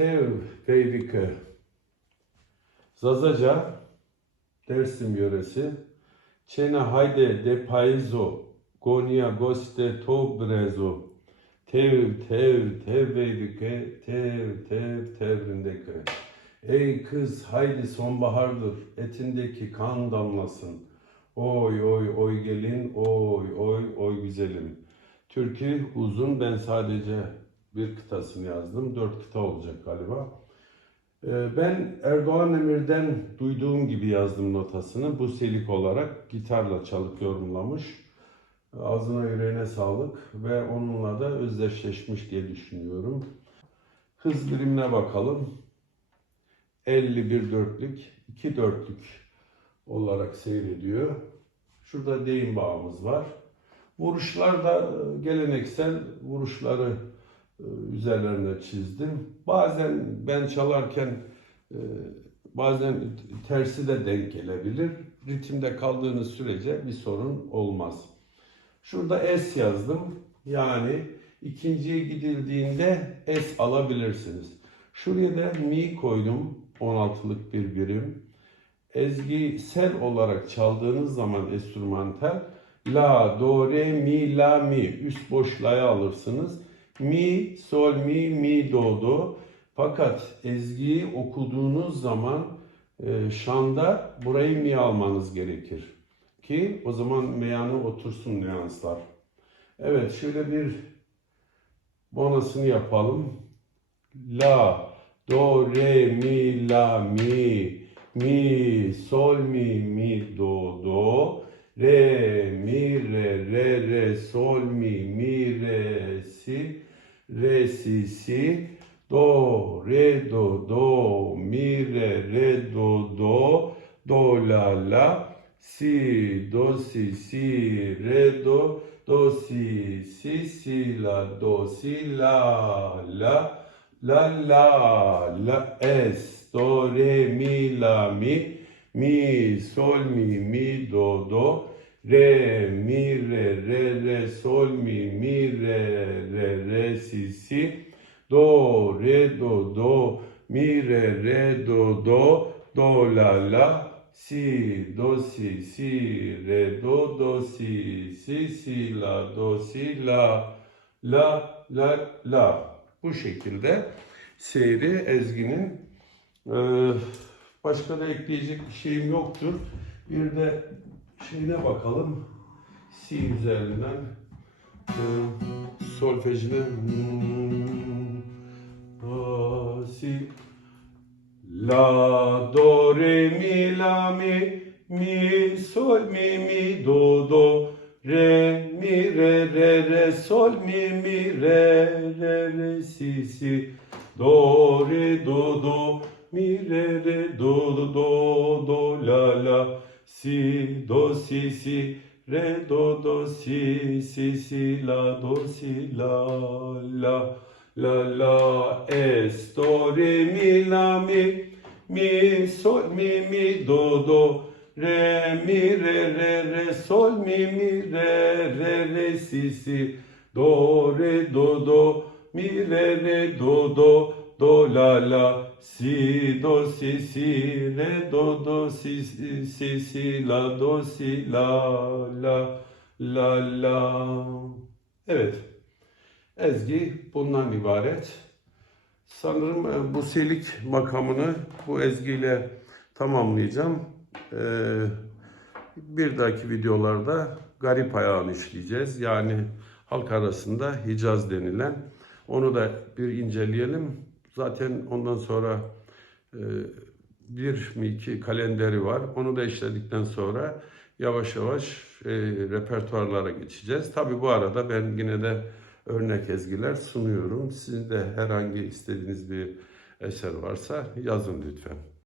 Tev Peyrike Zazaca Dersim yöresi. Çena hayde de paizo Gonia goste to brezo Tev tev tev Peyrike Tev tev tevrindeke Ey kız haydi sonbahardır etindeki kan damlasın. Oy oy oy gelin oy oy oy güzelim. Türkü uzun ben sadece bir kıtasını yazdım. Dört kıta olacak galiba. Ee, Ben Erdoğan Emir'den duyduğum gibi yazdım notasını. Bu selik olarak gitarla çalıp yorumlamış. Ağzına yüreğine sağlık ve onunla da özdeşleşmiş diye düşünüyorum. Hız birimine bakalım. 51 dörtlük, 2 dörtlük olarak seyrediyor. Şurada deyim bağımız var. Vuruşlar da geleneksel vuruşları üzerlerine çizdim. Bazen ben çalarken e, bazen tersi de denk gelebilir. Ritimde kaldığınız sürece bir sorun olmaz. Şurada S yazdım. Yani ikinciye gidildiğinde S alabilirsiniz. Şuraya da mi koydum. 16'lık bir birim. Ezgisel olarak çaldığınız zaman enstrümantal La, do, re, mi, la, mi. Üst boşluğa alırsınız. Mi, sol, mi, mi, do, do. Fakat ezgiyi okuduğunuz zaman e, şanda burayı mi almanız gerekir. Ki o zaman meyanı otursun nüanslar. Evet şöyle bir bonusunu yapalım. La, do, re, mi, la, mi. Mi, sol, mi, mi, do, do. Re, mi, re, re, re, sol, mi, mi, re, si, re, si, si, do, re, do, do, mi, re, re, do, do, do, la, la, si, do, si, si, re, do, do, si, si, si, la, do, si, la, la, la, la, la, es, do, re, mi, la, mi, mi, sol, mi, mi, do, do, re, mi, re, re, re, sol, mi, mi, re, re, re, si, si, do, re, do, do, mi, re, re, do, do, do, la, la, si, do, si, si, re, do, do, si, si, si, la, do, si, la, la, la, la. Bu şekilde seyri Ezgi'nin ee, başka da ekleyecek bir şeyim yoktur. Bir de şeyine bakalım. Si üzerinden e, solfejine. Hmm, a, si La do re mi la mi mi sol mi mi do do re mi re re re sol mi mi re re re si si. Do re do do mi re re do do do do la la si do si si re do do si si si la do si la la la la es do re mi la mi mi sol mi mi do do re mi re re re sol mi mi re re re si si do re do do mi re re do do la la si do si si re do do si si si la do si la la la la Evet. Ezgi bundan ibaret. Sanırım e, bu selik makamını bu ezgiyle tamamlayacağım. Ee, bir dahaki videolarda garip ayağını işleyeceğiz. Yani halk arasında Hicaz denilen. Onu da bir inceleyelim. Zaten ondan sonra e, bir mi iki kalenderi var. Onu da işledikten sonra yavaş yavaş e, repertuarlara geçeceğiz. Tabi bu arada ben yine de örnek ezgiler sunuyorum. Sizin de herhangi istediğiniz bir eser varsa yazın lütfen.